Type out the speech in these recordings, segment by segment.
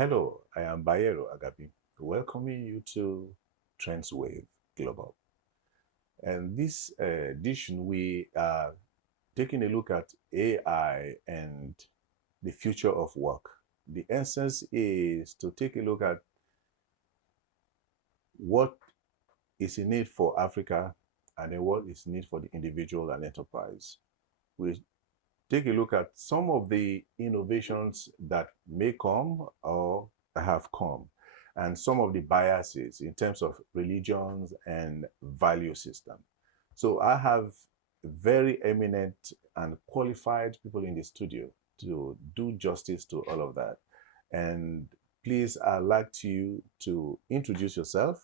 Hello, I am Bayero Agabi, welcoming you to Trendwave Global. And this edition, we are taking a look at AI and the future of work. The essence is to take a look at what is in need for Africa and then what is in need for the individual and enterprise. We take a look at some of the innovations that may come or have come, and some of the biases in terms of religions and value system. So I have very eminent and qualified people in the studio to do justice to all of that. And please, I'd like you to introduce yourself.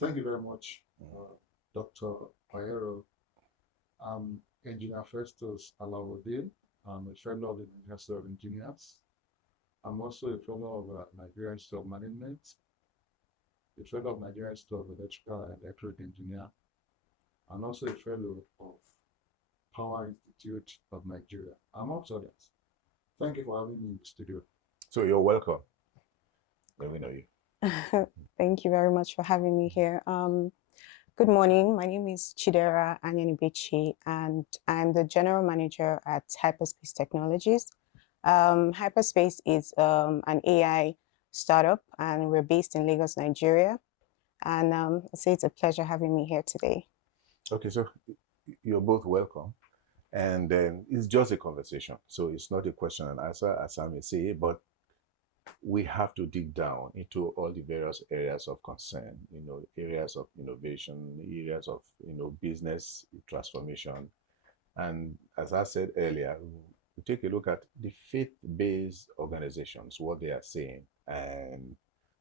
Thank you very much, Dr. Bayero. I'm Engineer Festus Alawuddin. I'm a fellow of the University of Engineers. I'm also a fellow of Nigerian Institute of Management, a fellow of Nigerian Institute of Electrical and Electric Engineer, and also a fellow of Power Institute of Nigeria, amongst others. Thank you for having me in the studio. So you're welcome. Let me know you. Thank you very much for having me here. Good morning. My name is Chidera Anyanibichi, and I'm the General Manager at Hyperspace Technologies. Hyperspace is an AI startup, and we're based in Lagos, Nigeria. And I say it's a pleasure having me here today. Okay, so you're both welcome. And it's just a conversation. So it's not a question and answer, as I may say, but we have to dig down into all the various areas of concern, areas of innovation, areas of, business transformation. And as I said earlier, we take a look at the faith-based organizations, what they are saying. And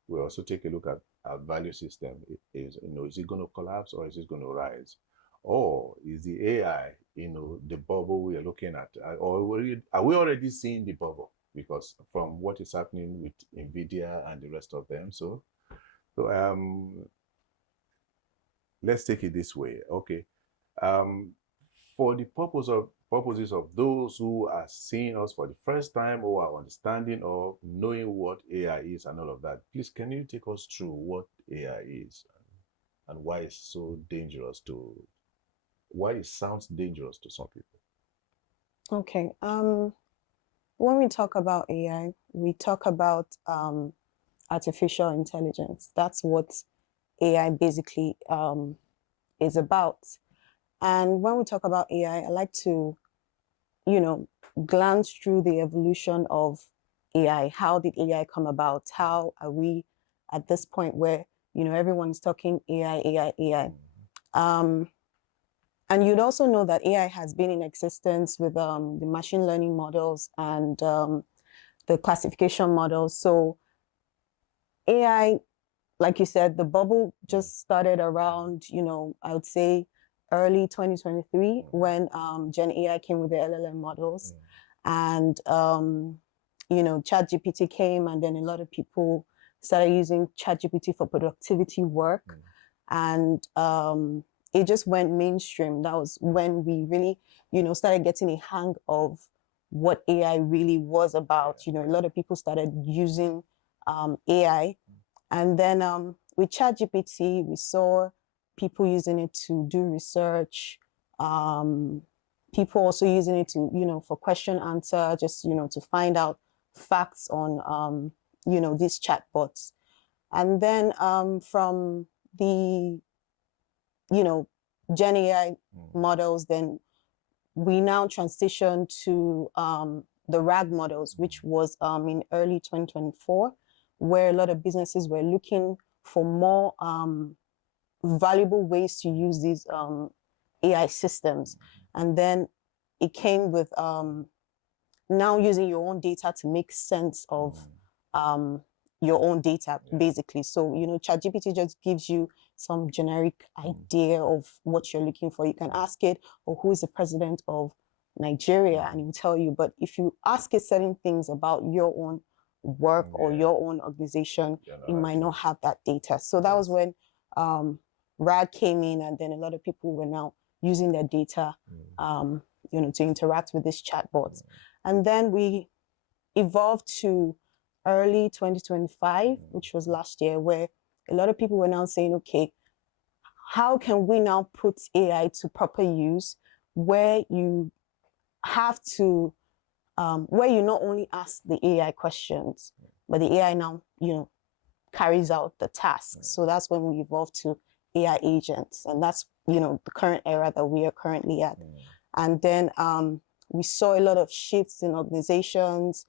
we also take a look at our value system. Is it going to collapse or is it going to rise? Or is the AI, the bubble we are looking at? Or are we already seeing the bubble? Because from what is happening with NVIDIA and the rest of them. So let's take it this way. Okay. For the purposes of those who are seeing us for the first time or are understanding or knowing what AI is and all of that, please, can you take us through what AI is and why it's so dangerous why it sounds dangerous to some people? Okay. When we talk about AI, we talk about artificial intelligence. That's what AI basically is about. And when we talk about AI, I like to, glance through the evolution of AI. How did AI come about? How are we at this point where, everyone is talking AI, AI, AI? And you'd also know that AI has been in existence with the machine learning models and the classification models. So AI, like you said, the bubble just started around, I would say early 2023 when Gen AI came with the LLM models. And, ChatGPT came, and then a lot of people started using ChatGPT for productivity work. And it just went mainstream. That was when we really, started getting a hang of what AI really was about. A lot of people started using AI. And then with ChatGPT, we saw people using it to do research. People also using it to, for question answer, just, to find out facts on, these chatbots. And then from the Gen AI models, then we now transition to the RAG models, which was in early 2024, where a lot of businesses were looking for more valuable ways to use these AI systems. And then it came with now using your own data to make sense of your own data, basically. So, ChatGPT just gives you some generic idea of what you're looking for. You can ask it, or who is the president of Nigeria, and it will tell you. But if you ask it certain things about your own work or your own organization, it might not have that data. So that was when RAG came in, and then a lot of people were now using their data, to interact with these chatbots. And then we evolved to early 2025, which was last year, where a lot of people were now saying, okay, how can we now put AI to proper use where you have to, where you not only ask the AI questions, but the AI now, carries out the task. So that's when we evolved to AI agents. And that's, the current era that we are currently at. And then we saw a lot of shifts in organizations.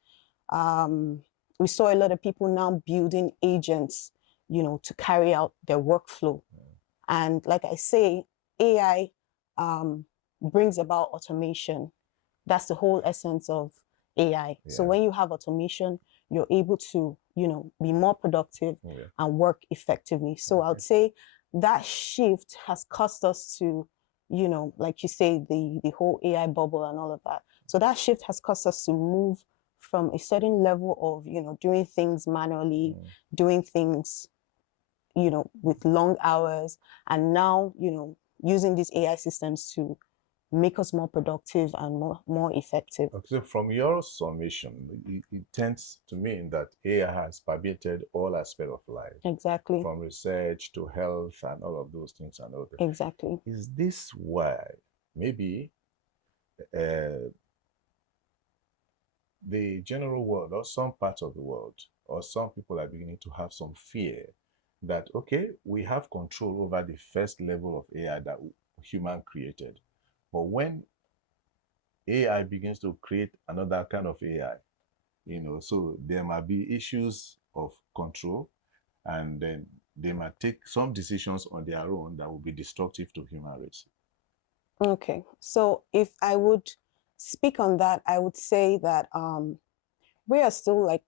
We saw a lot of people now building agents, to carry out their workflow. And like I say, AI brings about automation. That's the whole essence of AI. So when you have automation, you're able to, be more productive and work effectively. So I would say that shift has caused us to, like you say, the whole AI bubble and all of that. So that shift has caused us to move from a certain level of, doing things manually, doing things, with long hours, and now, using these AI systems to make us more productive and more effective. Okay, so from your summation, it tends to mean that AI has permeated all aspects of life. Exactly. From research to health and all of those things and all that. Exactly. Is this why maybe the general world or some parts of the world or some people are beginning to have some fear that, okay, we have control over the first level of AI that human created. But when AI begins to create another kind of AI, so there might be issues of control, and then they might take some decisions on their own that will be destructive to human race. Okay, so if I would speak on that, I would say that we are still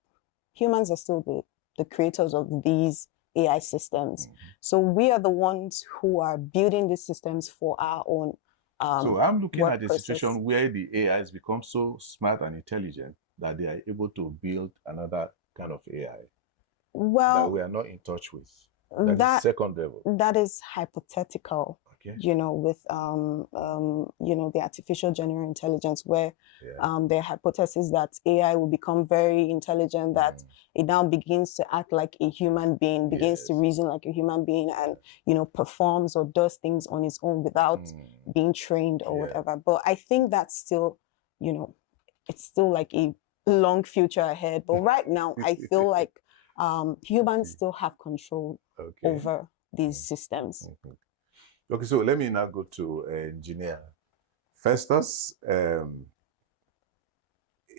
humans are still the creators of these AI systems. So we are the ones who are building these systems for our own so I'm looking at a process. situation where the AIs become so smart and intelligent that they are able to build another kind of AI that we are not in touch with. That is second level. That is hypothetical. Okay. With the artificial general intelligence, where the hypothesis that AI will become very intelligent, that it now begins to act like a human being, begins to reason like a human being, and performs or does things on its own without being trained or whatever. But I think that's still, it's still like a long future ahead. But right now, I feel like humans still have control over these systems. Okay, so let me now go to engineer Festus.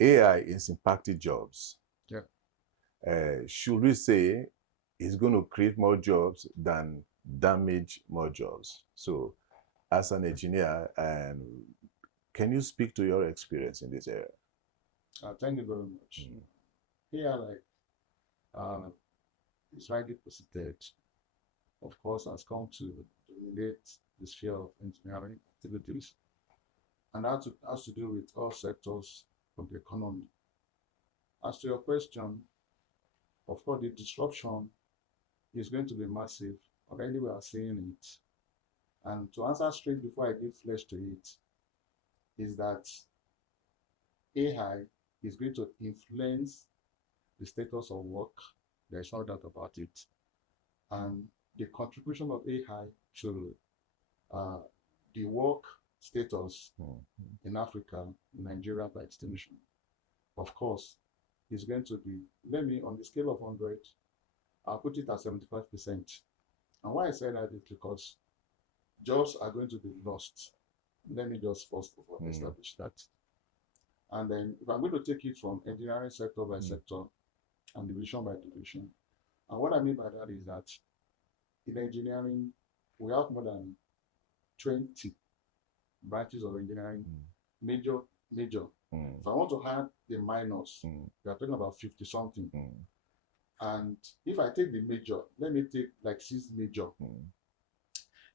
AI is impacting jobs. Should we say it's going to create more jobs than damage more jobs? So as an engineer, can you speak to your experience in this area? Thank you very much. AI, is rightly posited, of course, has come to dominate the sphere of engineering activities, and that has to do with all sectors of the economy. As to your question, of course, the disruption is going to be massive. Already we are seeing it. And to answer straight before I give flesh to it, is that AI is going to influence the status of work. There's no doubt about it. And the contribution of AI to the work status in Africa, Nigeria by extension, of course, is going to be, on the scale of 100, I'll put it at 75%. And why I say that is because jobs are going to be lost. Let me just first of all establish that. And then if I'm going to take it from engineering sector by sector and division by division, and what I mean by that is that in engineering, we have more than 20 branches of engineering, major. If I want to add the minors, we are talking about 50 something. And if I take the major, let me take like 6 major.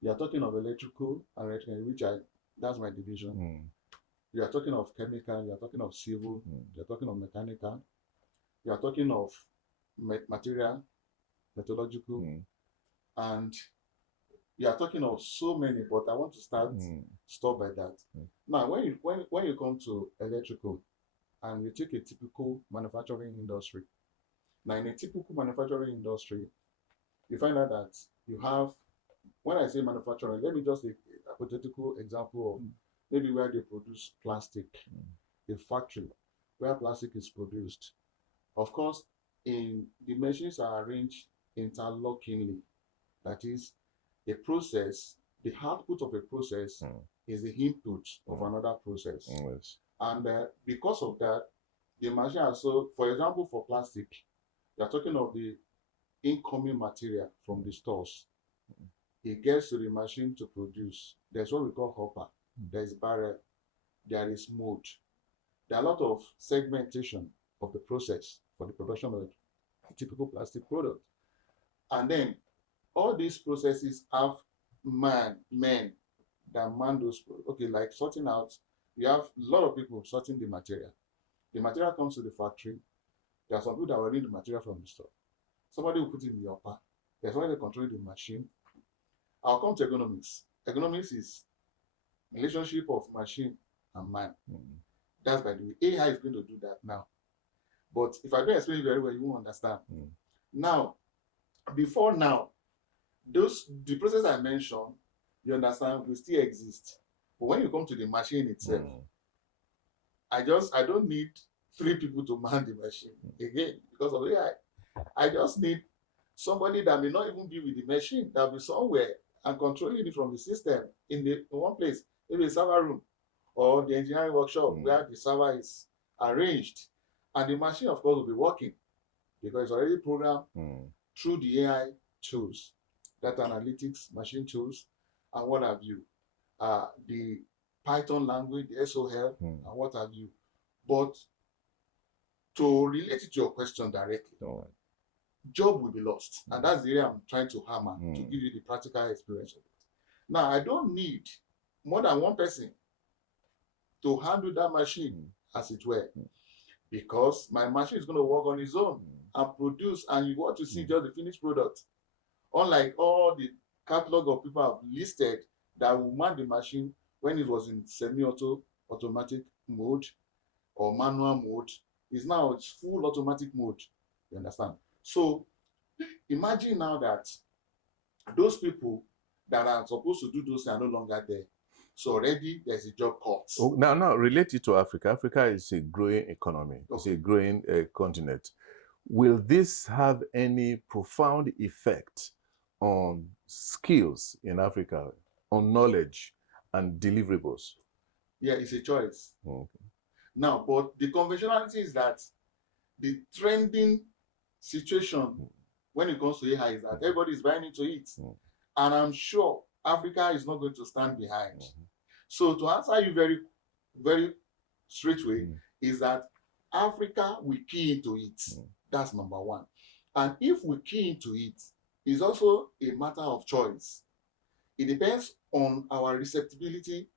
You are talking of electrical and electrical, that's my division. You are talking of chemical, you are talking of civil, you are talking of mechanical, you are talking of material, metallurgical, and you are talking of so many, but I want to stop by that. Now, when you come to electrical, and you take a typical manufacturing industry. Now, in a typical manufacturing industry, you find out that you have, when I say manufacturing, let me just take a hypothetical example of maybe where they produce plastic, a factory where plastic is produced. Of course, the machines are arranged interlockingly. That is, a process, the output of a process is the input of another process. Yes. And because of that, the machine also, for example, for plastic, you're talking of the incoming material from the stores. It gets to the machine to produce. There's what we call hopper. There's barrel. There is mold. There are a lot of segmentation of the process for the production of a typical plastic product. And then all these processes have men that man those. Okay, like sorting out, you have a lot of people sorting the material. The material comes to the factory. There are some people that will read the material from the store. Somebody will put it in the upper. There's why they control the machine. I'll come to ergonomics. Ergonomics is relationship of machine and man. That's by the way. AI is going to do that now. But if I don't explain it very well, you won't understand. Now, before now, the process I mentioned, you understand, will still exist. But when you come to the machine itself, I don't need 3 people to man the machine again because of AI. I just need somebody that may not even be with the machine, that will be somewhere and controlling it from the system in one place, maybe a server room or the engineering workshop where the server is arranged. And the machine, of course, will be working because it's already programmed through the AI tools, data analytics, machine tools, and what have you. The Python language, the SOL, and what have you. But to relate it to your question directly, job will be lost. And that's the area I'm trying to hammer to give you the practical experience of it. Now, I don't need more than one person to handle that machine, as it were, because my machine is going to work on its own and produce, and you want to see just the finished product. Unlike all the catalog of people have listed that will man the machine when it was in semi-automatic mode or manual mode, is now it's full automatic mode. You understand? So imagine now that those people that are supposed to do those are no longer there. So already there's a job cut. Now related to Africa. Africa is a growing economy. It's a growing continent. Will this have any profound effect on skills in Africa, on knowledge and deliverables? Yeah, it's a choice. Now, but the conventionality is that the trending situation when it comes to AI is that everybody is buying into it. And I'm sure Africa is not going to stand behind. So to answer you very, very straightway, is that Africa will key into it. That's number one. And if we key into it, it's also a matter of choice. It depends on our receptibility,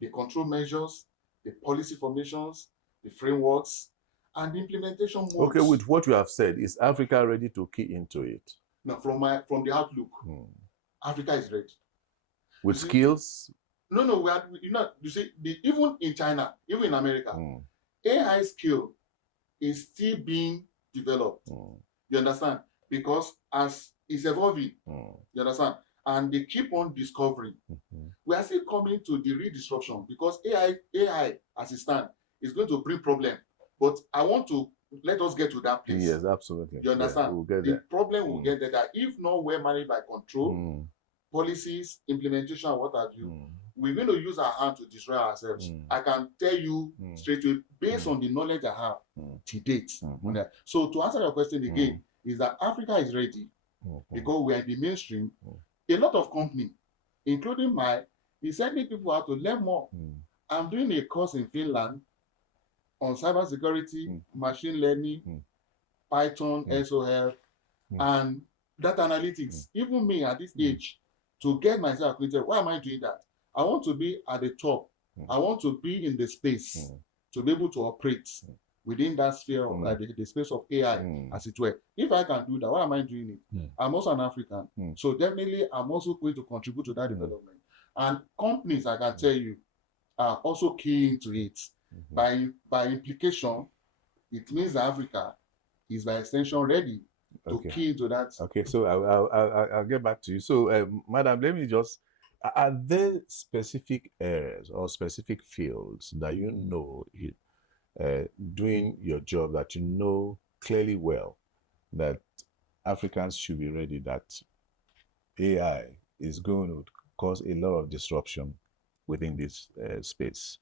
the control measures, the policy formations, the frameworks, and the implementation modes. Okay, with what you have said, is Africa ready to key into it? Now, from the outlook, Africa is ready. With skills? No, you see, even in China, even in America, AI skill is still being developed. You understand? Because as it's evolving, you understand? And they keep on discovering. We are still coming to the real disruption because AI as it stands is going to bring problem. But I want to let us get to that place. Yes, absolutely. You understand? Yeah, we'll get the there. problem will get there that if not well managed by control, policies, implementation, what have you, we're going to use our hand to destroy ourselves. I can tell you straight away, based on the knowledge I have to date. So to answer your question again, is that Africa is ready because we are in the mainstream. A lot of companies, including is sending people out to learn more. I'm doing a course in Finland on cybersecurity, machine learning, Python, SOL, and data analytics. Even me at this age, to get myself acquainted, why am I doing that? I want to be at the top. I want to be in the space to be able to operate within that sphere of the space of AI, as it were. If I can do that, why am I doing it? I'm also an African. So definitely I'm also going to contribute to that development. And companies, I can tell you, are also keen to it. By implication, it means that Africa is by extension ready to Okay. key into that. Okay, so I'll get back to you. So, Madam, let me just, are there specific areas or specific fields that you know, doing your job, that you know clearly well that Africans should be ready, that AI is going to cause a lot of disruption within this space?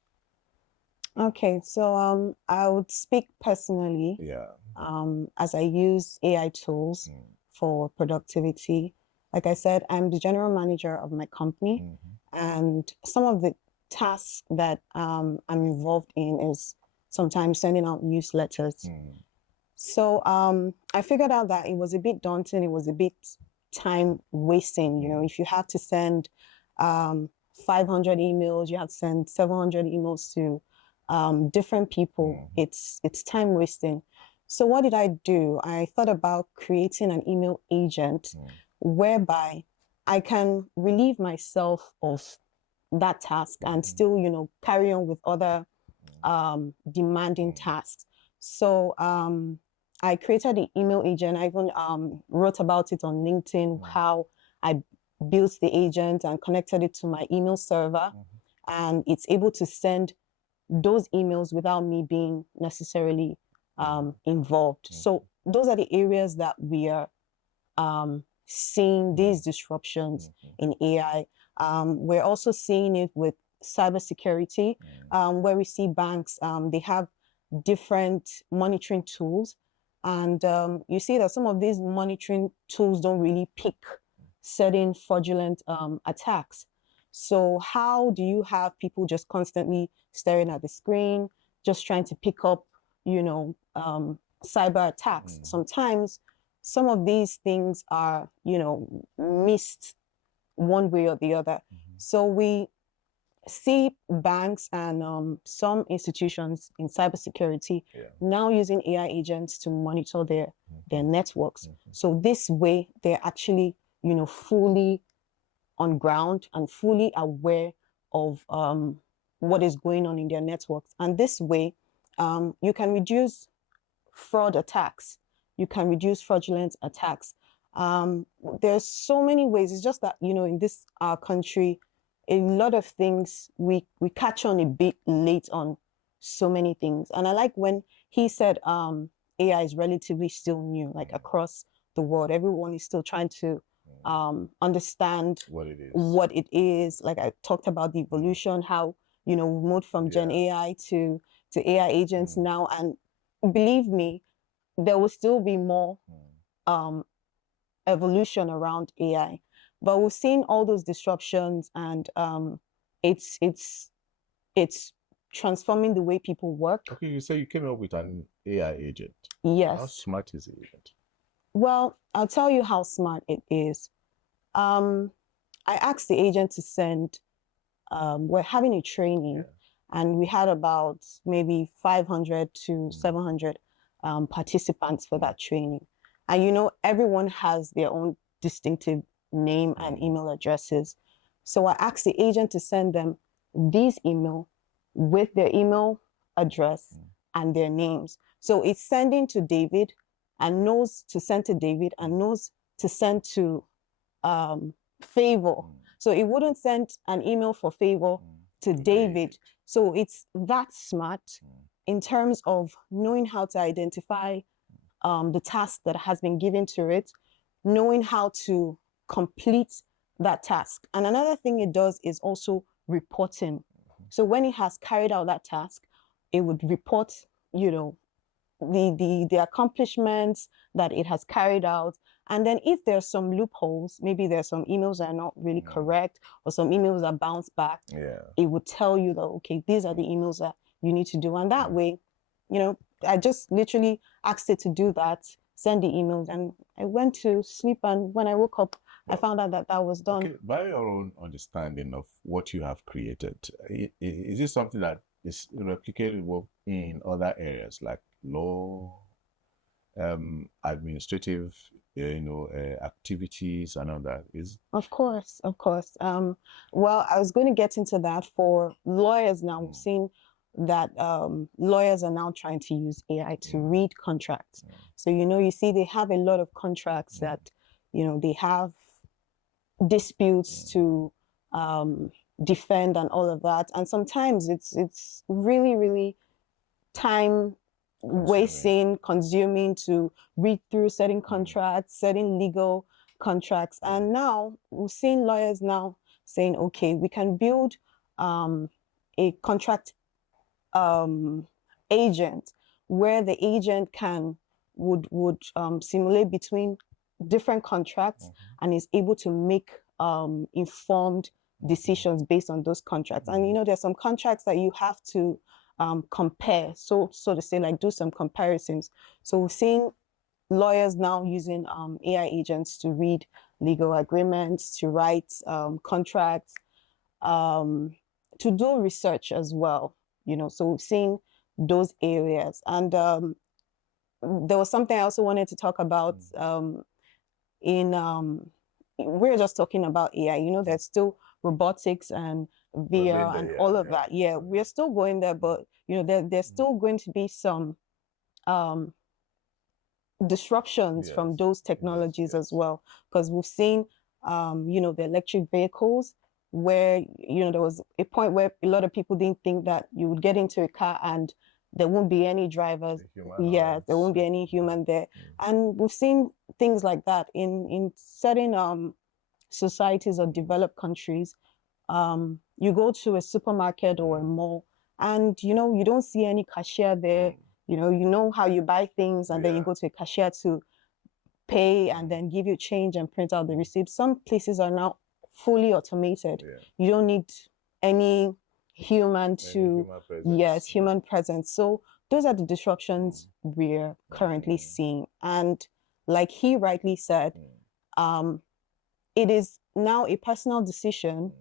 Okay, so I would speak personally, Yeah. as I use AI tools for productivity. Like I said, I'm the general manager of my company, and some of the tasks that I'm involved in is sometimes sending out newsletters. So I figured out that it was a bit daunting. It was a bit time wasting. You know, if you have to send 500 emails, you have to send 700 emails to different people. It's time wasting. So what did I do? I thought about creating an email agent whereby I can relieve myself of that task and still, you know, carry on with other demanding tasks. So I created the email agent. I even wrote about it on LinkedIn, how I built the agent and connected it to my email server. And it's able to send those emails without me being necessarily involved. So those are the areas that we are seeing these disruptions in AI. We're also seeing it with cybersecurity, where we see banks, they have different monitoring tools. And you see that some of these monitoring tools don't really pick certain fraudulent attacks. So how do you have people just constantly staring at the screen, just trying to pick up, you know, cyber attacks? Sometimes some of these things are, you know, missed one way or the other. So we see banks and some institutions in cybersecurity now using AI agents to monitor their networks. So this way, they're actually, you know, fully on ground and fully aware of what is going on in their networks. And this way, you can reduce fraud attacks. You can reduce fraudulent attacks. There's so many ways. It's just that, you know, in this country, a lot of things we catch on a bit late on so many things. And I like when he said AI is relatively still new, like across the world. Everyone is still trying to understand what it is. Like I talked about the evolution, how, you know, we moved from Gen AI to AI agents now. And believe me, there will still be more evolution around AI. But we've seen all those disruptions, and it's transforming the way people work. Okay, you say you came up with an AI agent. Yes. How smart is the agent? Well, I'll tell you how smart it is. I asked the agent to send, we're having a training, and we had about maybe 500 to 700 participants for that training. And, you know, everyone has their own distinctive name and email addresses. So I asked the agent to send them these email with their email address and their names. So it's sending to David and knows to send to David and knows to send to Favor. So it wouldn't send an email for Favor to David. So it's that smart in terms of knowing how to identify the task that has been given to it, knowing how to complete that task. And another thing it does is also reporting. So when it has carried out that task, it would report, you know, the accomplishments that it has carried out. And then if there's some loopholes, maybe there's some emails that are not really correct, or some emails that bounce back, it would tell you that, okay, these are the emails that you need to do. And that way, you know, I just literally asked it to do that, send the emails, and I went to sleep. And when I woke up, I found out that that was done. Okay, by your own understanding of what you have created, is this something that is replicable in other areas like law, administrative, you know, activities and all that? Of course. Well, I was going to get into that. For lawyers now, we've seen that lawyers are now trying to use AI to read contracts. So, you see, they have a lot of contracts that, they have disputes to defend and all of that. And sometimes it's really, really time wasting, consuming to read through certain contracts, certain legal contracts. And now we're seeing lawyers now saying, okay, we can build a contract agent where the agent would simulate between different contracts and is able to make informed decisions based on those contracts. And there's some contracts that you have to compare, so to say, like do some comparisons. So we're seeing lawyers now using AI agents to read legal agreements, to write contracts, to do research as well. So we've seen those areas. And there was something I also wanted to talk about we're just talking about AI. There's still robotics and VR and all of that. Yeah, we're still going there, but there's still going to be some disruptions from those technologies as well, because we've seen the electric vehicles where there was a point where a lot of people didn't think that you would get into a car and there won't be any drivers. There won't be any human there. And we've seen things like that in certain societies or developed countries. You go to a supermarket or a mall and you don't see any cashier there. You know how you buy things and then you go to a cashier to pay and then give you change and print out the receipt. Some places are now fully automated. You don't need any human human presence. So those are the disruptions we're currently seeing. And like he rightly said, it is now a personal decision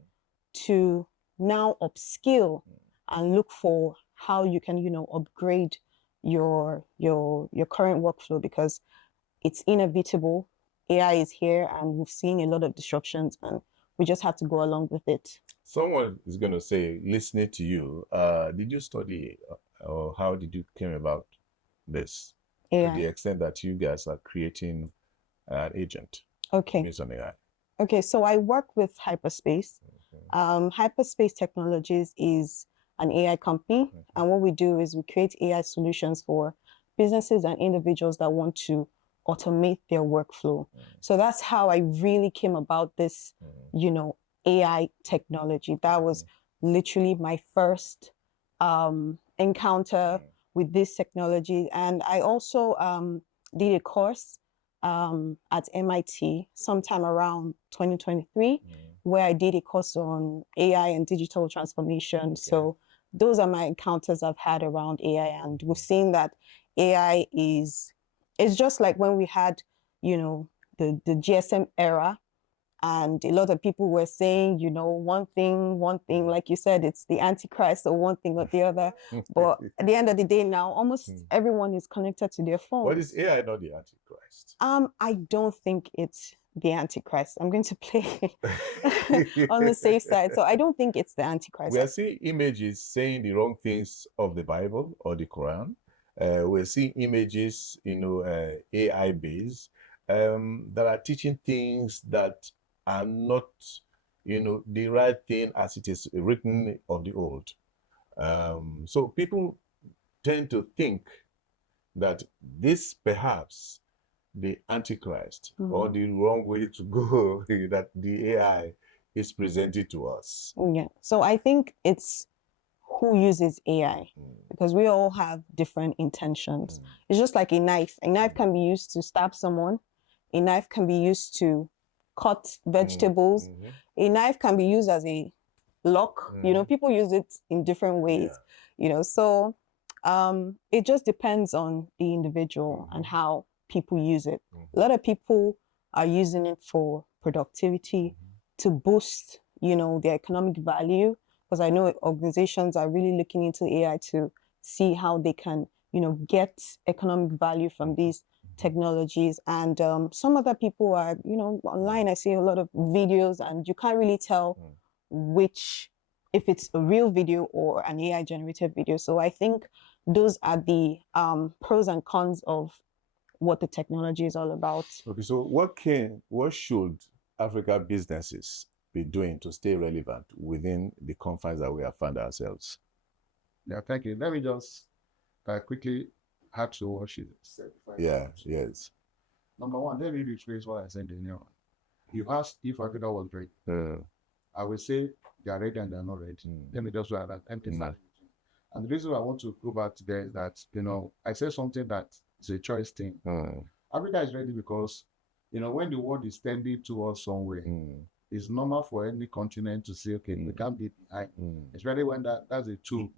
to now upskill and look for how you can upgrade your current workflow, because it's inevitable. AI is here and we've seen a lot of disruptions and we just have to go along with it. Someone is going to say, listening to you, did you study or how did you came about this? AI. To the extent that you guys are creating an agent based on AI. Okay, so I work with Hyperspace. Hyperspace Technologies is an AI company, and what we do is we create AI solutions for businesses and individuals that want to automate their workflow. So that's how I really came about this, AI technology. That was literally my first encounter with this technology. And I also did a course at MIT sometime around 2023, where I did a course on AI and digital transformation. So those are my encounters I've had around AI. And we've seen that AI it's just like when we had, the GSM era, and a lot of people were saying, one thing, like you said, it's the Antichrist or one thing or the other. But at the end of the day now, almost everyone is connected to their phone. But is AI not the Antichrist? I don't think it's the Antichrist. I'm going to play on the safe side. So I don't think it's the Antichrist. We are seeing images saying the wrong things of the Bible or the Quran. We're seeing images, AI based, that are teaching things that are not, the right thing as it is written of the old. So people tend to think that this perhaps the Antichrist or the wrong way to go that the AI is presented to us. Yeah. So I think it's who uses AI, because we all have different intentions. It's just like a knife. A knife can be used to stab someone. A knife can be used to cut vegetables. A knife can be used as a lock. People use it in different ways. So it just depends on the individual and how people use it. A lot of people are using it for productivity, to boost, their economic value, because I know organizations are really looking into AI to see how they can, get economic value from these technologies. And some other people are, online, I see a lot of videos and you can't really tell which if it's a real video or an AI generated video. So I think those are the pros and cons of what the technology is all about. Okay, so what should Africa businesses be doing to stay relevant within the confines that we have found ourselves? Yeah, thank you. Let me just quickly add to what she said. Yeah, yes. Number one, let me rephrase what I said earlier on. You asked if Africa was ready. I will say they are ready and they are not ready. Let me just emphasize. And the reason I want to go back to there is that, I said something that is a choice thing. Africa is ready because, when the world is tending towards somewhere, it's normal for any continent to say, okay, we can't be behind. Especially when that's a tool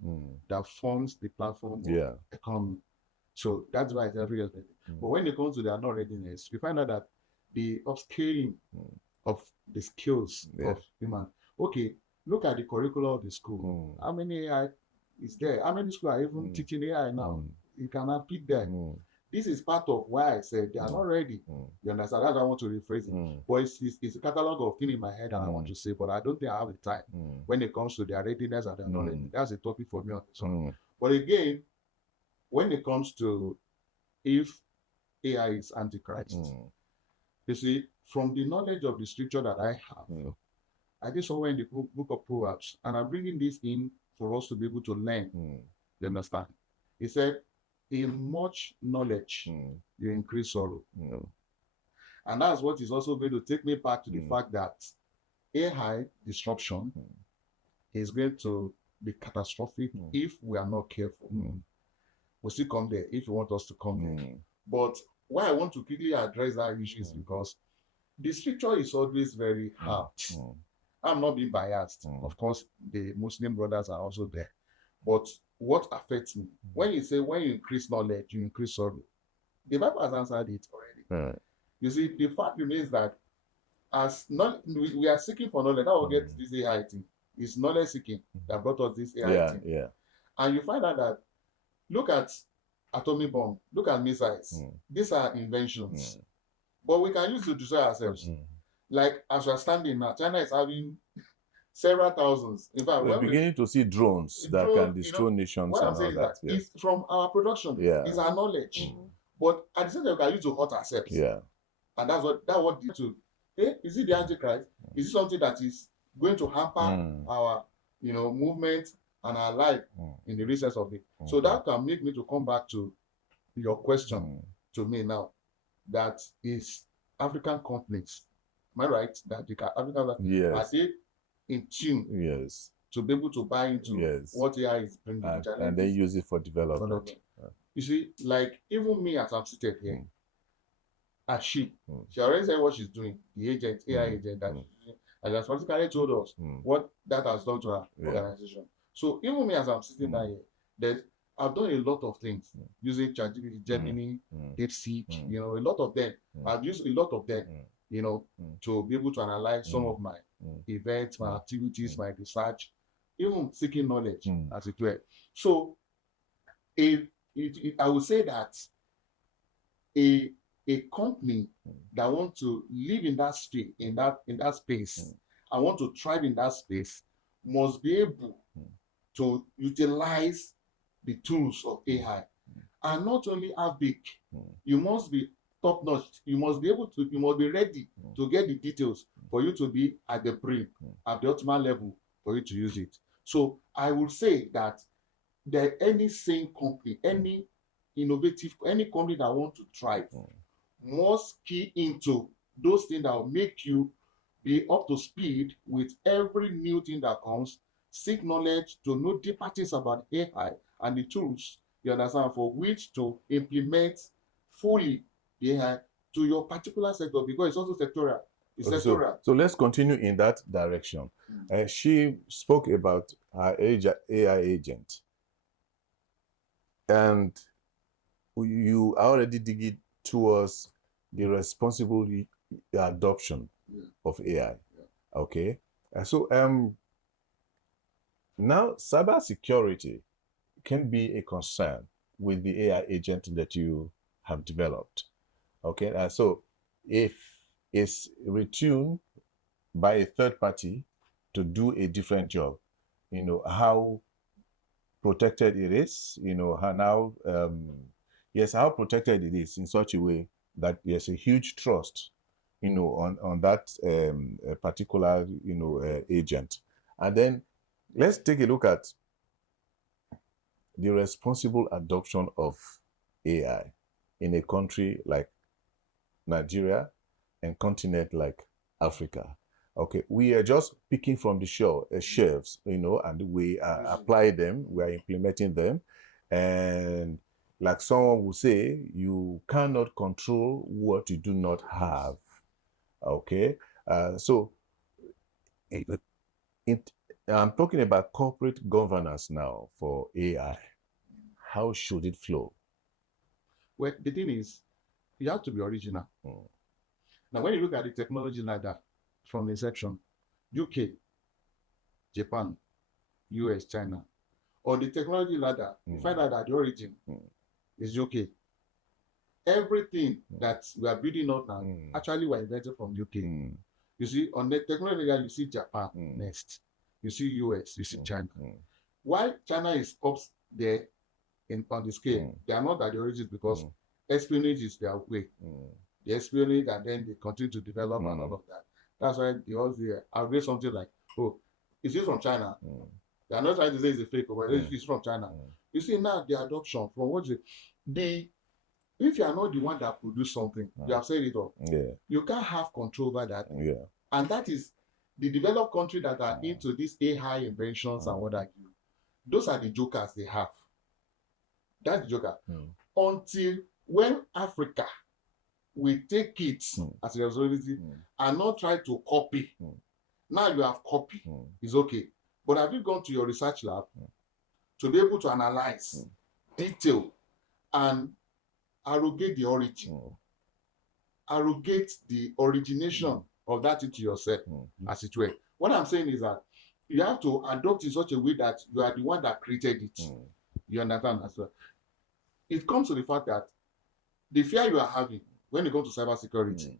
that forms the platform of economy. So that's why it's Africa is ready. But when it comes to their not readiness, we find out that the upscaling of the skills of human. Okay, look at the curriculum of the school. How many AI is there? How many schools are even teaching AI now? You cannot pick them. This is part of why I said they are not ready. You understand? That's why I want to rephrase it. But it's a catalog of things in my head that I want to say, but I don't think I have the time when it comes to their readiness and their not ready. That's a topic for me on this one. But again, when it comes to if AI is Antichrist, you see, from the knowledge of the scripture that I have, I did somewhere in the book of Proverbs, and I'm bringing this in for us to be able to learn. You understand? He said, in much knowledge, you increase sorrow. And that's what is also going to take me back to the fact that AI disruption is going to be catastrophic if we are not careful. We'll still come there if you want us to come there. But why I want to quickly address that issue is because the scripture is always very hard. I'm not being biased. Of course, the Muslim brothers are also there. But what affects me, when you say when you increase knowledge, you increase sorrow, the Bible has answered it already. You see, the fact remains that as we are seeking for knowledge, now we'll get this AI thing. It's knowledge seeking that brought us this AI thing. And you find out that, look at atomic bomb, look at missiles. These are inventions. But we can use it to destroy ourselves. Like, as we're standing now, China is having several thousands. In fact, we're beginning to see drones that can destroy nations. What I'm saying is that it's from our production. It's our knowledge. But at the same time, we can use to hurt ourselves. And that's what to. Is it the Antichrist? Is it something that is going to hamper our movement and our life in the recess of it? So that can make me to come back to your question to me now. That is African companies. Am I right? That the African are they in tune to be able to buy into what AI is bringing, and then use it for development. You see, like even me as I'm seated here, as she already said what she's doing, the agent, AI agent that and has practically told us what that has done to our organization. So even me as I'm sitting down here, I've done a lot of things using ChatGPT, Gemini, DeepSeek, a lot of them. I've used a lot of them, to be able to analyze some of my events, my activities, my research, even seeking knowledge as it were. So I would say that a company that wants to live in that space, in that space, and want to thrive in that space, must be able to utilize the tools of AI, and not only have big. You must be top notch. You must be ready to get the details for you to be at the brim, at the optimal level for you to use it. So I would say that any sane company, any innovative, any company that wants to thrive must key into those things that will make you be up to speed with every new thing that comes, seek knowledge to know deeper things about AI and the tools, you understand, for which to implement fully the AI to your particular sector, because it's also sectoral. It's sectoral. So let's continue in that direction. She spoke about her AI agent, and you already dig it towards the responsible adoption of AI. Okay, so now cybersecurity can be a concern with the AI agent that you have developed. Okay, so if it's retuned by a third party to do a different job, how protected it is, how now, yes, how protected it is in such a way that there's a huge trust, on that particular, agent. And then let's take a look at the responsible adoption of AI in a country like Nigeria and continent like Africa. Okay, we are just picking from the shelves, and we apply them, we are implementing them. And like someone will say, you cannot control what you do not have. Okay, so I'm talking about corporate governance now for AI. How should it flow? Well, the thing is, you have to be original. Now, when you look at the technology ladder from the section, UK, Japan, US, China, on the technology ladder, you find out that the origin is UK. Everything that we are building up now actually were invented from UK. You see, on the technology ladder, you see Japan next. You see US, you see China. Why China is up there on the scale, they are not at the origin because espionage is their way. They espionage and then they continue to develop and all of that. That's why they always agree something like, oh, is this from China? They are not trying to say it's a fake, but it's from China. You see now the adoption from what if you are not the one that produce something, you have said it all. You can't have control over that. And that is the developed countries that are into these AI inventions and what have you. Those are the jokers they have. That's the joker. Until when Africa will take it as a responsibility and not try to copy. Now you have copy, it's okay. But have you gone to your research lab to be able to analyze, detail, and arrogate the origin, arrogate the origination of that into yourself, as it were? What I'm saying is that you have to adopt in such a way that you are the one that created it. You understand as well? It comes to the fact that the fear you are having when you go to cybersecurity,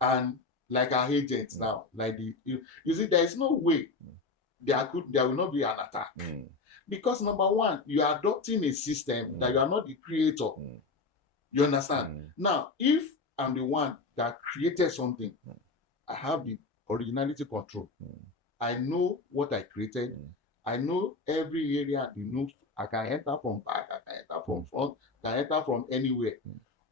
and like our agents now, like you see, there is no way there will not be an attack. Because number one, you are adopting a system that you are not the creator. You understand? Now, if I'm the one that created something, I have the originality control. I know what I created. I know every area, I can enter from back, I can enter from front, I can enter from anywhere.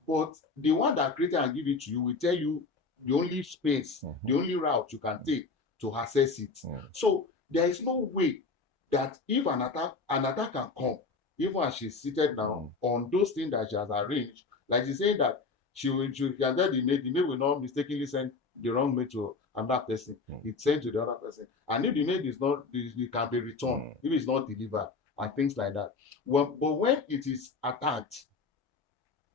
But the one that created and give it to you will tell you the only space, the only route you can take to access it. So there is no way that if an attack can come, even as she's seated now on those things that she has arranged, like she's saying that she can tell the maid will not mistakenly send the wrong maid to another person. It's sent to the other person. And if the maid is not, it can be returned, if it's not delivered, and things like that. But when it is attacked,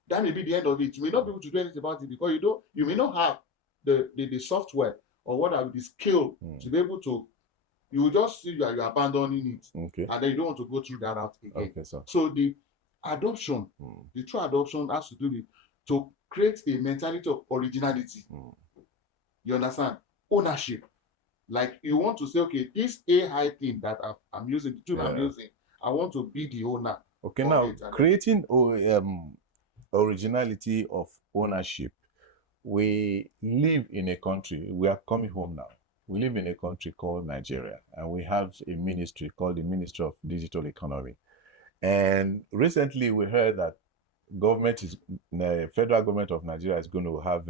that may be the end of it. You may not be able to do anything about it because you may not have the software or whatever, the skill to be able to. You will just see you're abandoning it, and then you don't want to go through that route again. So the adoption, the true adoption has to do with to create a mentality of originality. You understand? Ownership. Like you want to say, okay, this AI thing that I'm using, the tool I'm using, I want to be the owner. Okay, now creating originality of ownership. We live in a country, we are coming home now. We live in a country called Nigeria, and we have a ministry called the Ministry of Digital Economy. And recently we heard that the federal government of Nigeria is going to have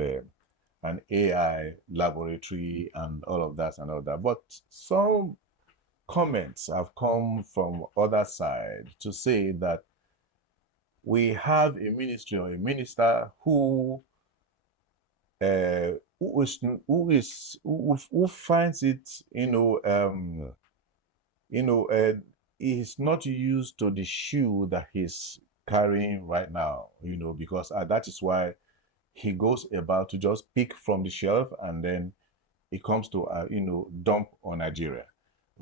an AI laboratory and all of that and all that. But some comments have come from other side to say that we have a ministry or a minister who finds it, he's not used to the shoe that he's carrying right now, because that is why he goes about to just pick from the shelf and then it comes to, dump on Nigeria.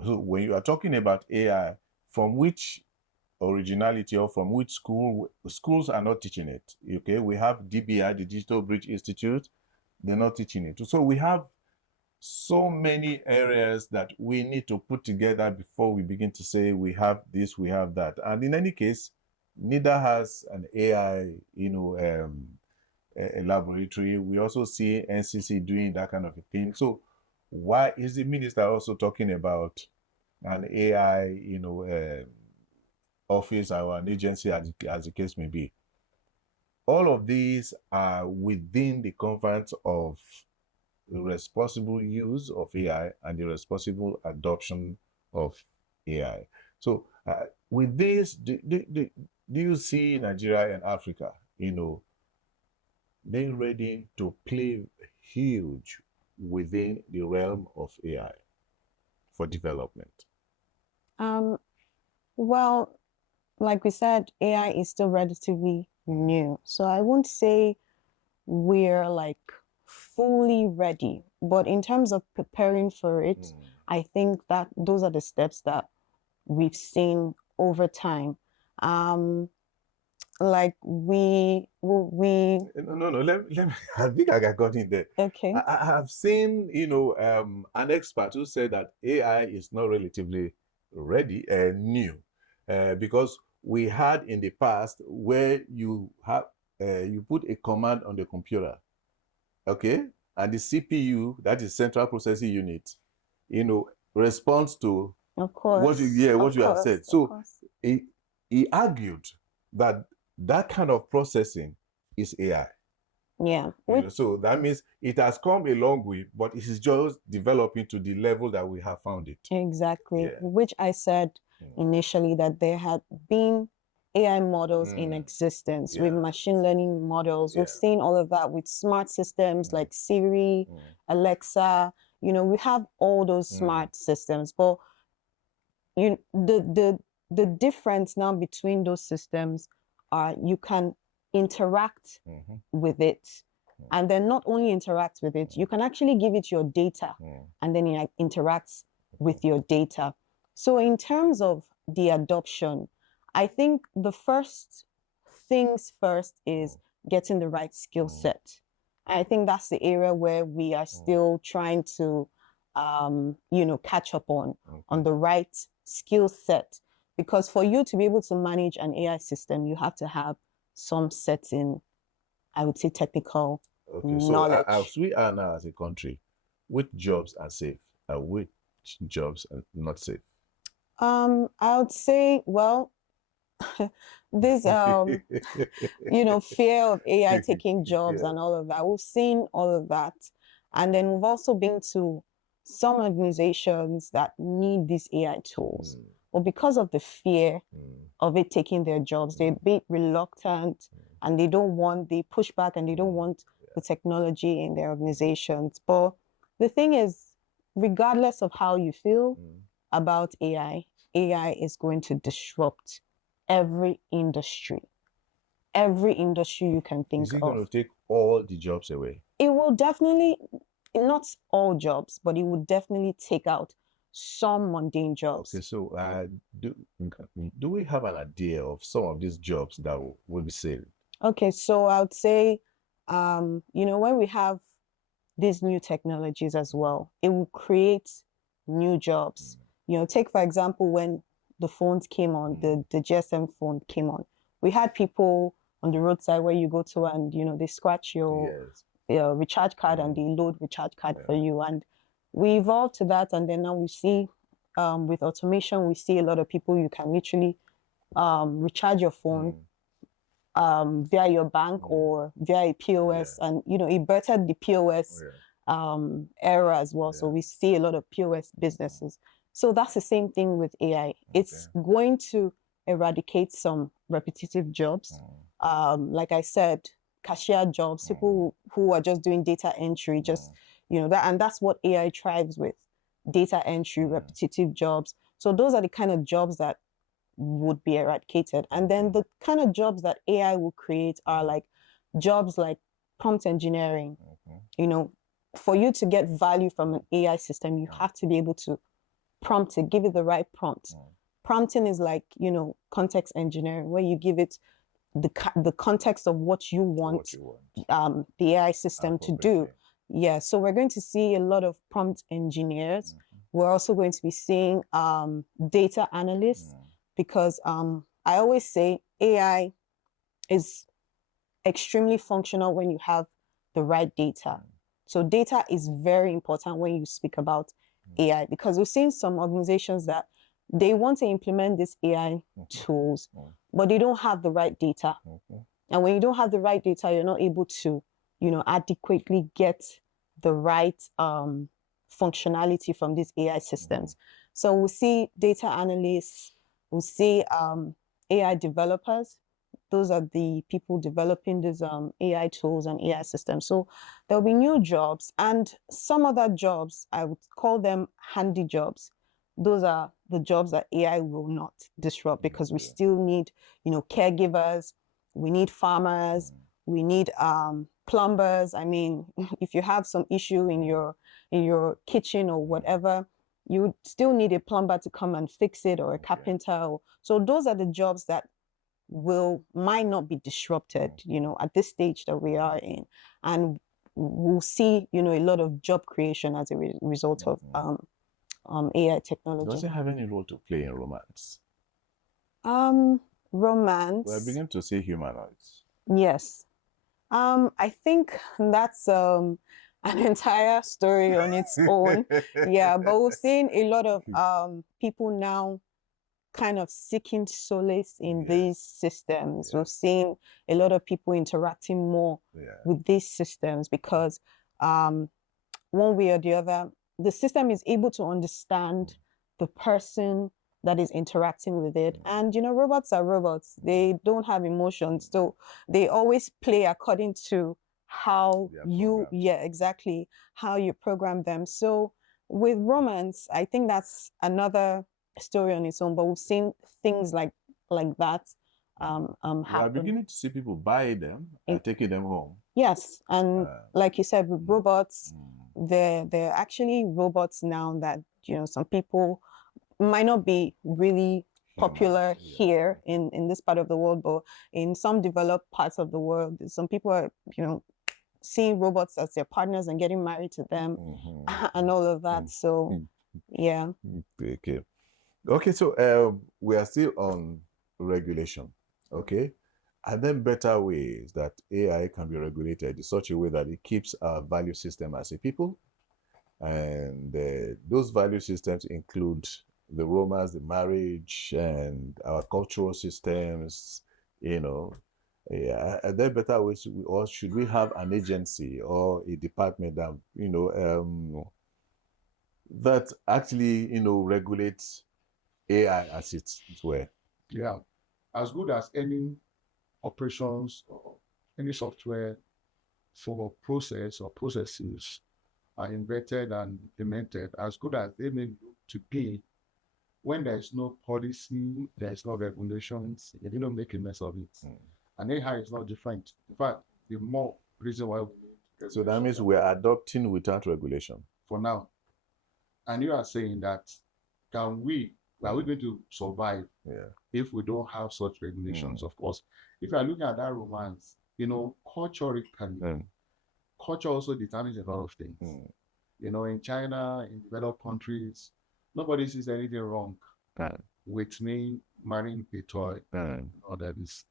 So when you are talking about AI, from which originality or from which schools are not teaching it? Okay, we have DBI, the Digital Bridge Institute, they're not teaching it. So we have so many areas that we need to put together before we begin to say we have this, we have that. And in any case, neither has an AI, a laboratory. We also see NCC doing that kind of a thing. So why is the minister also talking about an AI, office or an agency, as the case may be? All of these are within the confines of the responsible use of AI and the responsible adoption of AI. So with this, do you see Nigeria and Africa, being ready to play huge within the realm of AI for development? Well, like we said, AI is still relatively new. So I won't say we're like fully ready, but in terms of preparing for it, I think that those are the steps that we've seen over time. Like we No, let me, I think I got in there. okay. I have seen, an expert who said that AI is not relatively ready and new, because we had in the past where you put a command on the computer, okay, and the CPU, that is central processing unit, responds to Of course. what you have said. So he argued that that kind of processing is AI. Yeah. So that means it has come a long way, but it is just developing to the level that we have found it. Exactly. Yeah. Which I said initially that there had been AI models in existence with machine learning models. We've seen all of that with smart systems like Siri, Alexa. We have all those smart systems, but the difference now between those systems are you can interact with it, and then not only interact with it, you can actually give it your data, and then it interacts with your data. So in terms of the adoption, I think the first things first is getting the right skill set. I think that's the area where we are still trying to catch up on the right skill set, because for you to be able to manage an AI system, you have to have some certain, I would say, technical knowledge. So as we are now as a country, which jobs are safe and which jobs are not safe? I would say, well, this fear of AI taking jobs and all of that. We've seen all of that. And then we've also been to some organizations that need these AI tools. But because of the fear of it taking their jobs, they're a bit reluctant and they push back and they don't want the technology in their organizations. But the thing is, regardless of how you feel about AI is going to disrupt every industry you can think of. Is it going to take all the jobs away? It will definitely, not all jobs, but it will definitely take out some mundane jobs. Okay, so do we have an idea of some of these jobs that will be saved? Okay, so I would say, when we have these new technologies as well, it will create new jobs. Take for example, when the phones came on, the GSM phone came on, we had people on the roadside where you go to and, they scratch your recharge card and they load recharge card for you. And we evolved to that. And then now we see with automation, we see a lot of people, you can literally recharge your phone via your bank or via a POS. And, it bettered the POS era as well. So we see a lot of POS businesses. So that's the same thing with AI. It's going to eradicate some repetitive jobs. Like I said, cashier jobs, people who are just doing data entry, and that's what AI thrives with, data entry, repetitive jobs. So those are the kind of jobs that would be eradicated. And then the kind of jobs that AI will create are like jobs like prompt engineering. For you to get value from an AI system, you have to be able to prompt it, give it the right prompt. Prompting is like, context engineering, where you give it the context of what you want the AI system to do. Yeah, so we're going to see a lot of prompt engineers. We're also going to be seeing data analysts because I always say AI is extremely functional when you have the right data. So data is very important when you speak about AI because we've seen some organizations that they want to implement these AI tools, but they don't have the right data. And when you don't have the right data, you're not able to, adequately get the right functionality from these AI systems. So we'll see data analysts, we'll see AI developers. Those are the people developing these AI tools and AI systems. So there'll be new jobs, and some other jobs, I would call them handy jobs. Those are the jobs that AI will not disrupt because we still need, caregivers, we need farmers, we need plumbers. I mean, if you have some issue in your kitchen or whatever, you still need a plumber to come and fix it, or a carpenter. So those are the jobs that might not be disrupted, at this stage that we are in. And we'll see, a lot of job creation as a result of AI technology. Does it have any role to play in romance? Romance. We're beginning to see humanoids. Yes. I think that's an entire story on its own. Yeah, but we've seen a lot of people now kind of seeking solace in these systems. We've seen a lot of people interacting more with these systems because one way or the other, the system is able to understand the person that is interacting with it. And, robots are robots. They don't have emotions. So they always play according to how exactly how you program them. So with romance, I think that's another story on its own, but we've seen things like that happen. We are beginning to see people buy them and taking them home. Yes, and like you said, with robots, they're actually robots now that some people might not be really popular here in this part of the world, but in some developed parts of the world, some people are seeing robots as their partners and getting married to them and all of that. So yeah. Okay, so we are still on regulation. Okay, are there better ways that AI can be regulated in such a way that it keeps our value system as a people? And those value systems include the romance, the marriage, and our cultural systems. Are there better ways, or should we have an agency or a department that that actually regulates AI as it were? Yeah, as good as any operations or any software for process or processes are invented and implemented, as good as they may look to be, when there is no policy, there is no regulations, they don't make a mess of it. And AI is not different. In fact, the more reason why we need. So that means we are adopting without regulation for now. And you are saying that are we going to survive if we don't have such regulations? Of course, if you are looking at that romance, culturally, culture also determines a lot of things. In China, in developed countries, nobody sees anything wrong with me marrying a toy, or that is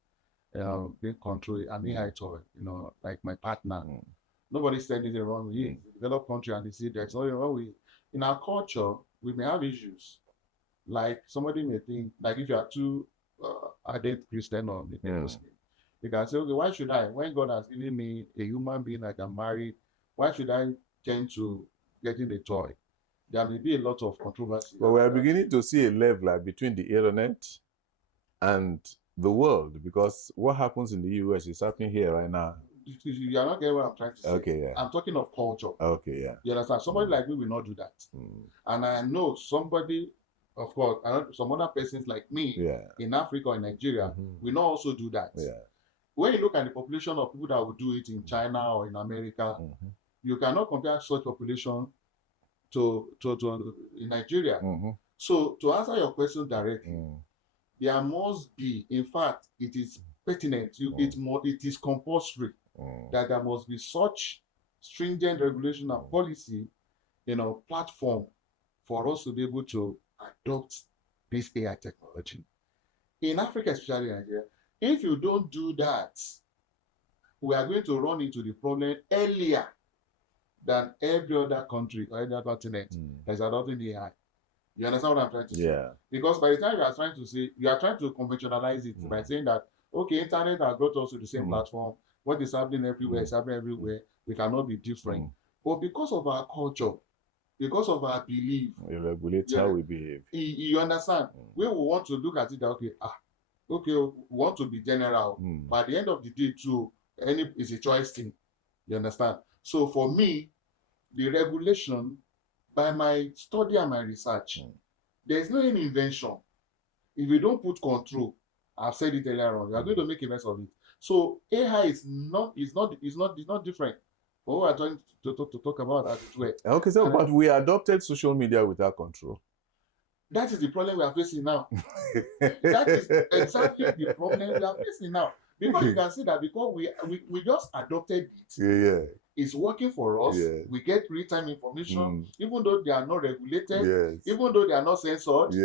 being controlled, an AI toy, like my partner. Nobody said anything wrong with it. Developed country, and they see there's nothing wrong with it. In our culture, we may have issues. Like somebody may think, like if you are too ardent Christian or you can say, okay, why should I, when God has given me a human being I can marry, why should I tend to getting a toy? There may be a lot of controversy. But we are beginning to see a level between the internet and the world, because what happens in the US is happening here right now. You are not getting what I'm trying to say. Okay, yeah. I'm talking of culture. Okay, yeah. You understand? Somebody like me will not do that. And I know somebody, of course, some other persons like me in Africa or in Nigeria will not also do that. Yeah. When you look at the population of people that will do it in China or in America, you cannot compare such population to in Nigeria. So to answer your question directly, there must be, in fact, it is pertinent, it is compulsory that there must be such stringent regulation and policy, platform for us to be able to adopt this AI technology. In Africa, especially Nigeria, if you don't do that, we are going to run into the problem earlier than every other country or any other continent that is adopting the AI. You understand what I'm trying to say? Yeah. Because by the time you are trying to say, you are trying to conventionalize it by saying that, okay, internet has brought us to the same platform. What is happening everywhere is happening everywhere. We cannot be different. But because of our culture, because of our belief, it regulates how we behave. You understand? We will want to look at it that, okay, we want to be general. But at the end of the day, too, it's a choice thing. You understand? So for me, the regulation, by my study and my research, there's no any invention. If you don't put control, I've said it earlier on, you are going to make a mess of it. So AI is not different. But we are trying to talk about as it were. Okay, so but we adopted social media without control. That is the problem we are facing now. That is exactly the problem we are facing now. Because you can see that because we just adopted it. It's working for us. We get real-time information, even though they are not regulated, even though they are not censored.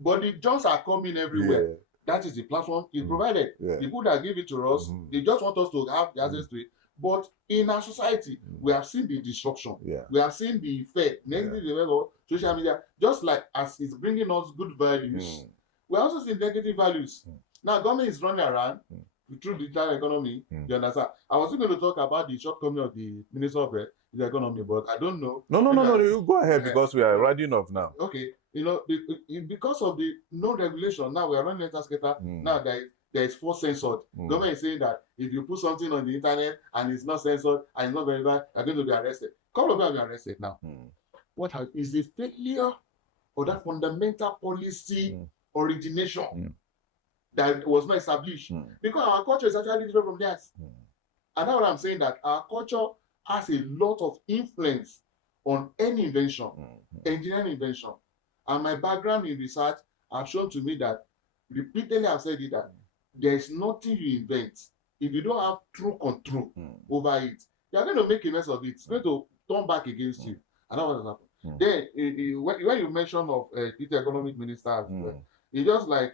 But the jobs are coming everywhere. That is the platform is provided. The people that give it to us, they just want us to have the access to it. But in our society, we have seen the disruption. We have seen the effect, negative effect of social media. Just like as it's bringing us good values, we also see negative values. Now, government is running around through the digital economy. You understand? I was going to talk about the shortcoming of the Minister of the Economy, but I don't know. No, you go ahead because we are running off now. Okay, because of the no regulation, now we are running letter skater. Now there is force censored. Government is saying that if you put something on the internet and it's not censored and it's not verified, you're going to be arrested. Couple of people have been arrested now. What is the failure of that fundamental policy origination that was not established? Because our culture is actually different from theirs. And that's what I'm saying, that our culture has a lot of influence on any invention, engineering invention. And my background in research has shown to me that, repeatedly I've said it, that there is nothing you invent. If you don't have true control over it, you're going to make a mess of it. It's going to turn back against you. And that's what has happened. Then, when you mention of the economic minister, it's just like,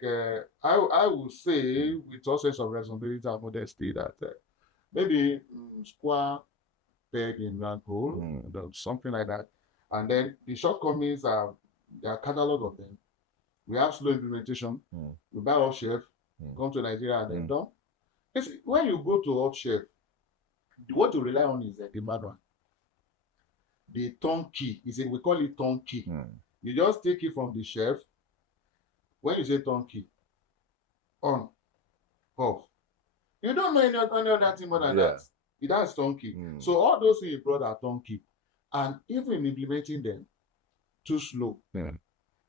I would say, with all sense of responsibility and modesty, that maybe square peg in round hole, something like that. And then the shortcomings there are a catalog of them. We have slow implementation. We buy off shelf, come to Nigeria and then done. When you go to off shelf, what you rely on is the manual. The turnkey, we call it turnkey. You just take it from the shelf. When you say turnkey, on, off. You don't know any other thing more than that. That's turnkey. So all those things you brought are turnkey. And even in implementing them, too slow.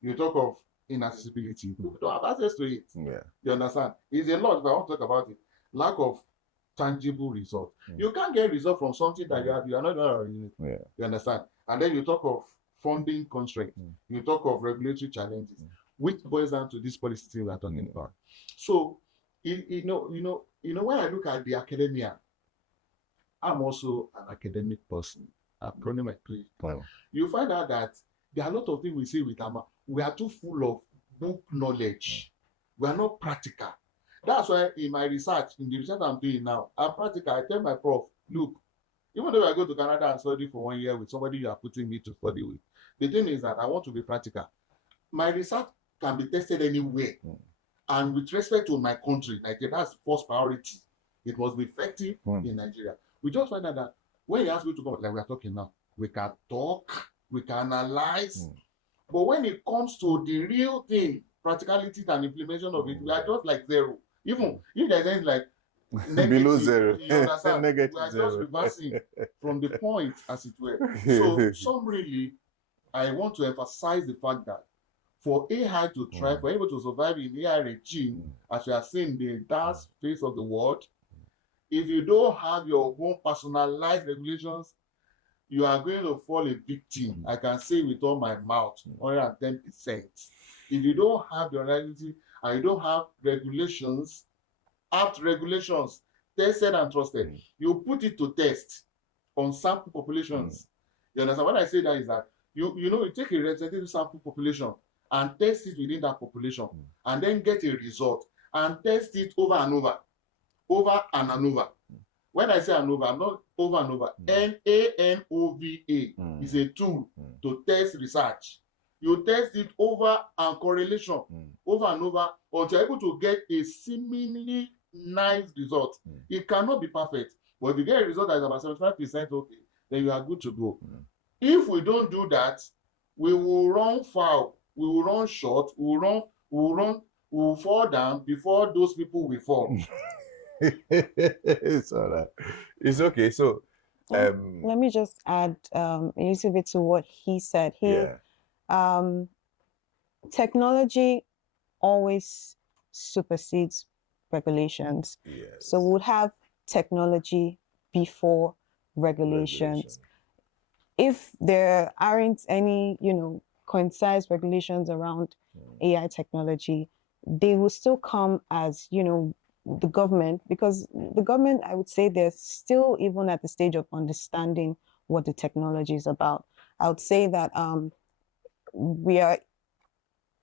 You talk of inaccessibility. People don't have access to it. You understand? It's a lot, if I want to talk about it. Lack of tangible result. You can't get result from something that you are not doing. You understand? And then you talk of funding constraint. You talk of regulatory challenges, which boils down to this policy thing we are talking about. So, when I look at the academia, I'm also an academic person. I've grown my play. You find out that there are a lot of things we say with Ama. We are too full of book knowledge. We are not practical. That's why in my research, in the research I'm doing now, I'm practical. I tell my prof, look, even though I go to Canada and study for 1 year with somebody you are putting me to study with, the thing is that I want to be practical. My research can be tested anywhere. And with respect to my country, that's first priority. It must be effective in Nigeria. We just find out that when you ask me to come, like we are talking now, we can talk, we can analyze, but when it comes to the real thing, practicality and implementation of it, we are just like zero. Even if there's anything like negative, below zero, you understand? negative We are zero. just reversing from the point, as it were. So, summarily, I want to emphasize the fact that for AI to thrive, for able to survive in AI regime, as we are seeing the entire face of the world, if you don't have your own personalized regulations, you are going to fall a victim. I can say with all my mouth, 110%. If you don't have your reality and you don't have regulations, apt regulations, tested and trusted, you put it to test. on sample populations. You understand? When I say that is that you take a representative sample population and test it within that population, and then get a result and test it over and over and over. When I say ANOVA, I'm not over and over. ANOVA is a tool to test research. You test it over and correlation over and over until you're able to get a seemingly nice result. It cannot be perfect, but if you get a result that is about 75% okay, then you are good to go. If we don't do that, we will run foul, we will run short, we will fall down before those people will fall. It's all right. It's okay. So, let me just add a little bit to what he said. Technology always supersedes regulations. Yes. So we would have technology before regulations. If there aren't any, concise regulations around AI technology, they will still come as, the government, because the government, I would say they're still even at the stage of understanding what the technology is about. I would say that we are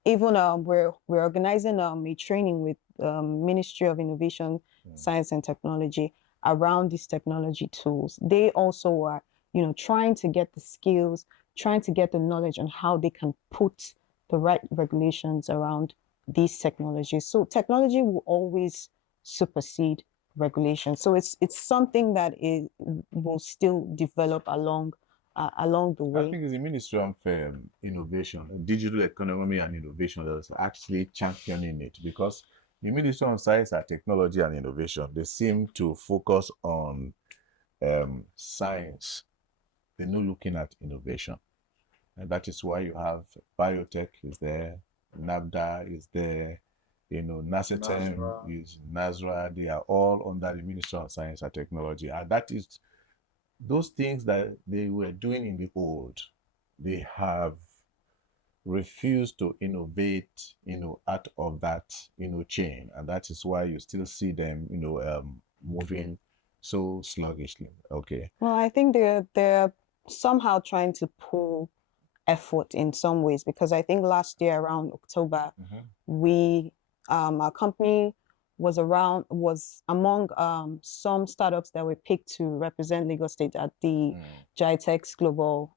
even we're organizing a training with Ministry of Innovation, Science and Technology around these technology tools. They also are, trying to get the skills, trying to get the knowledge on how they can put the right regulations around these technologies. So technology will always supersede regulation. So it's something that will still develop along the way. I think it's the Ministry of Innovation, Digital Economy and Innovation that's actually championing it, because the Ministry of Science and Technology and Innovation, they seem to focus on science. They're not looking at innovation. And that is why you have biotech is there, NABDA is there, NACETEM is NASRA. They are all under the Ministry of Science and Technology. And that is those things that they were doing in the old. They have refused to innovate, out of that, chain. And that is why you still see them, moving so sluggishly. Okay. Well, I think they're somehow trying to pull effort in some ways, because I think last year around October, we our company was among some startups that were picked to represent Lagos State at the GITEX Global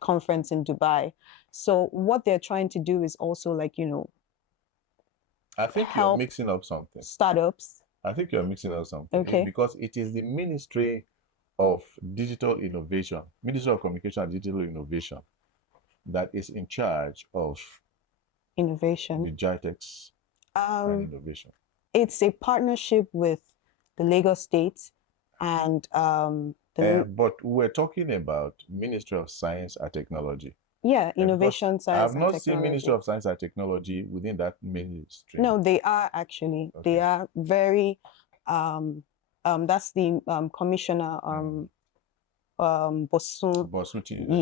conference in Dubai. So what they're trying to do is also I think you're mixing up something. Startups. I think you're mixing up something. Okay. Because it is the Ministry of Digital Innovation, Ministry of Communication and Digital Innovation, that is in charge of innovation. The GITEX and innovation. It's a partnership with the Lagos State and but we're talking about Ministry of Science and Technology. Yeah, Innovation, Science and Technology. I've not seen Ministry of Science and Technology within that ministry. No, they are actually. Okay. They are very. That's the Commissioner Bosu.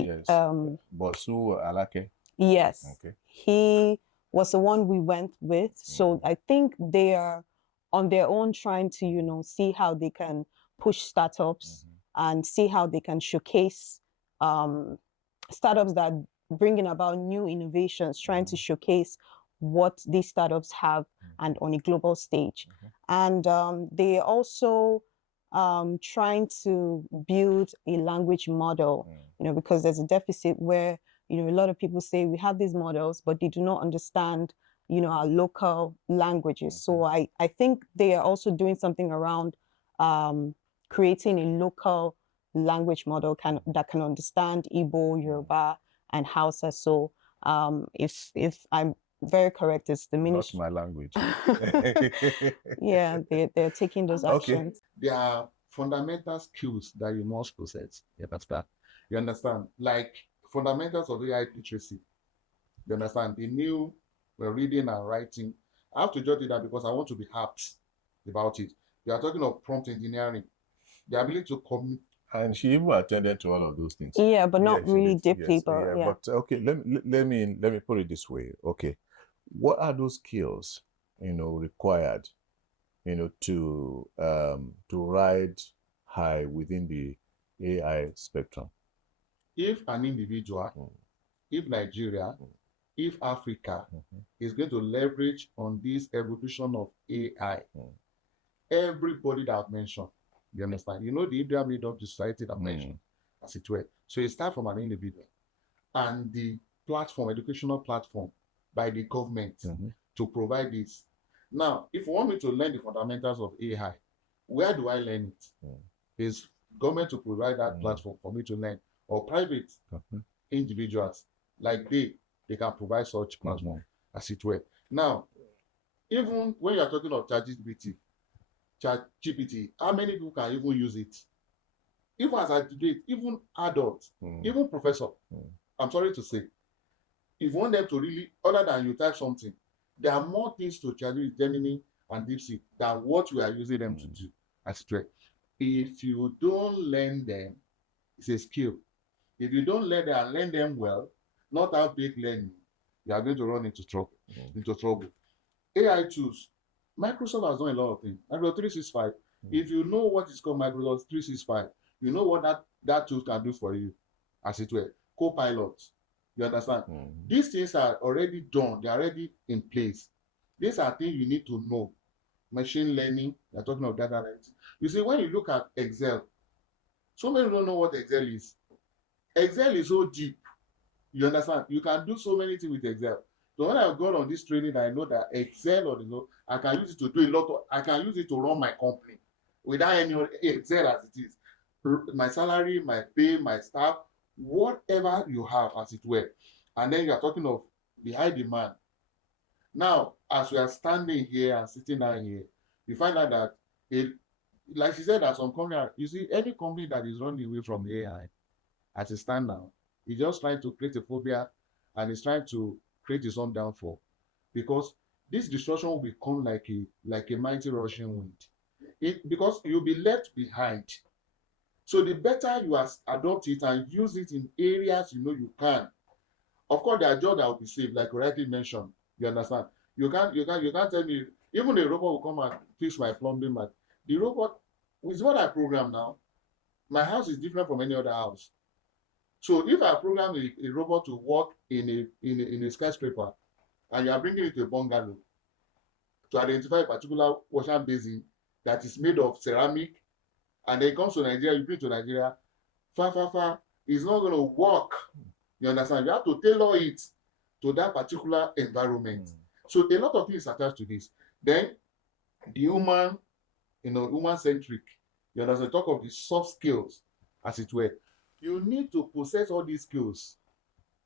Yes. Bosu Alake. Yes. Okay. He was the one we went with. So I think they are on their own trying to, see how they can push startups and see how they can showcase startups that bringing about new innovations, trying to showcase what these startups have and on a global stage. And they also trying to build a language model, because there's a deficit where, a lot of people say we have these models, but they do not understand, our local languages. So I think they are also doing something around creating a local language model that can understand Igbo, Yoruba, and Hausa. So if I'm very correct, it's the ministry. Not my language. Yeah, they're taking those actions. There are fundamental skills that you must possess. You understand? Like fundamentals of AI literacy. You understand? The new reading and writing. I have to jot it down because I want to be apt about it. They are talking of prompt engineering. The ability to communicate. And she even attended to all of those things. Yeah, but not really deeply. Yes, but yeah. But okay, let me put it this way. Okay, what are those skills required to ride high within the AI spectrum. If an individual, if Nigeria, if Africa is going to leverage on this evolution of AI, everybody that I've mentioned, you understand? You know, the India made up the society that I've mentioned, as it were. So it starts from an individual and the platform, educational platform by the government to provide this. Now, if you want me to learn the fundamentals of AI, where do I learn it? Is government to provide that platform for me to learn, or private individuals like they can provide such platform as it were. Now, even when you are talking of ChatGPT, how many people can even use it? Even as I debate, even adults, even professor. I'm sorry to say, if you want them to really, other than you type something, there are more things to ChatGPT, Gemini, and DeepSeek than what we are using them to do as it were. If you don't learn them, it's a skill. If you don't learn them and learn them well, not have big learning, you are going to run into trouble. AI tools. Microsoft has done a lot of things. Microsoft 365. If you know what is called Microsoft 365, you know what that tool can do for you, as it were. Copilot. You understand? These things are already done. They are already in place. These are things you need to know. Machine learning. You're talking of data analytics. You see, when you look at Excel, so many don't know what Excel is. Excel is so deep. You understand? You can do so many things with Excel. So when I've gone on this training, I know that Excel, or I can use it to do a lot of, I can use it to run my company without any Excel as it is. My salary, my pay, my staff, whatever you have as it were. And then you are talking of the high demand. Now, as we are standing here and sitting down here, you find out that like she said, that some company, you see, any company that is running away from AI as a stand now, is just trying to create a phobia and is trying to create his own downfall, because this destruction will become like a mighty rushing wind. Because you'll be left behind. So the better you adopt it and use it in areas you know you can. Of course, there are jobs that will be saved, like correctly mentioned. You understand? You can't tell me even a robot will come and fix my plumbing. But the robot is what I program now. My house is different from any other house. So if I program a robot to work in a skyscraper, and you are bringing it to a bungalow to identify a particular wash basin that is made of ceramic, and then it comes to Nigeria, you bring it to Nigeria, it's not going to work. You understand? You have to tailor it to that particular environment. So a lot of things attached to this. Then the human, human-centric. You understand? Talk of the soft skills, as it were. You need to possess all these skills,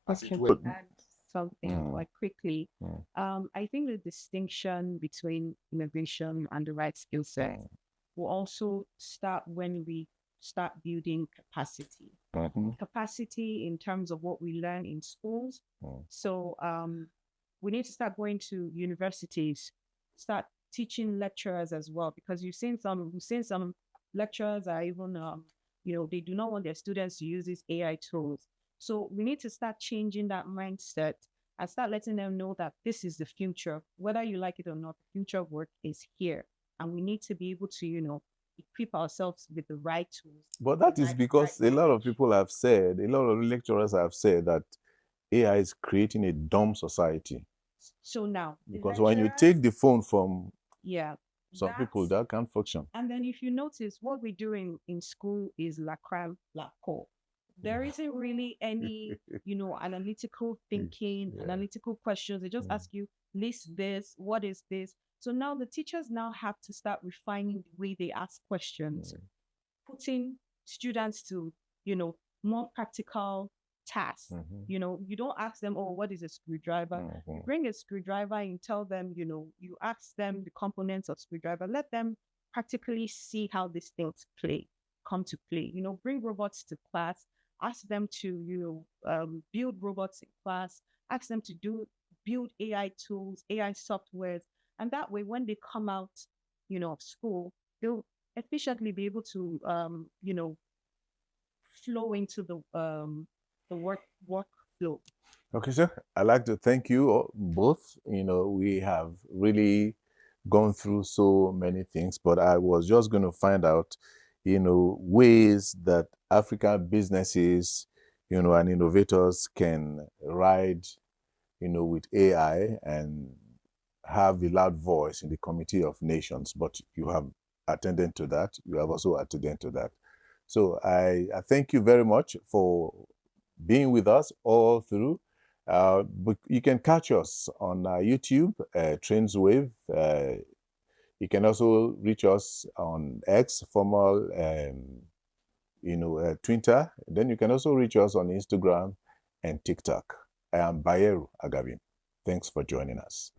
as it were. Add something like quickly. I think the distinction between innovation and the right skill set will also start when we start building capacity. Capacity in terms of what we learn in schools. So we need to start going to universities, start teaching lecturers as well, because we've seen some lecturers are even they do not want their students to use these AI tools. So we need to start changing that mindset and start letting them know that this is the future. Whether you like it or not, the future of work is here. And we need to be able to, equip ourselves with the right tools. But that is because a lot of people have said, a lot of lecturers have said that AI is creating a dumb society. So now, because when you take the phone from some people, that can't function. And then if you notice, what we're doing in school is la crème, la core. There isn't really any, analytical thinking, analytical questions. They just ask you, list this, what is this? So now the teachers now have to start refining the way they ask questions, putting students to, more practical tasks. You don't ask them, oh, what is a screwdriver? Bring a screwdriver and tell them, you ask them the components of screwdriver. Let them practically see how these things come to play. Bring robots to class. Ask them to, build robots in class. Ask them to build AI tools, AI softwares. And that way, when they come out, of school, they'll efficiently be able to, flow into the workflow. Okay, sir. I'd like to thank you both. We have really gone through so many things, but I was just going to find out ways that African businesses, and innovators can ride, with AI and have a loud voice in the Committee of Nations. But you have attended to that. You have also attended to that. So I thank you very much for being with us all through. But you can catch us on YouTube, Trendwave. You can also reach us on X, former, Twitter. Then you can also reach us on Instagram and TikTok. I am Bayeru Agabin. Thanks for joining us.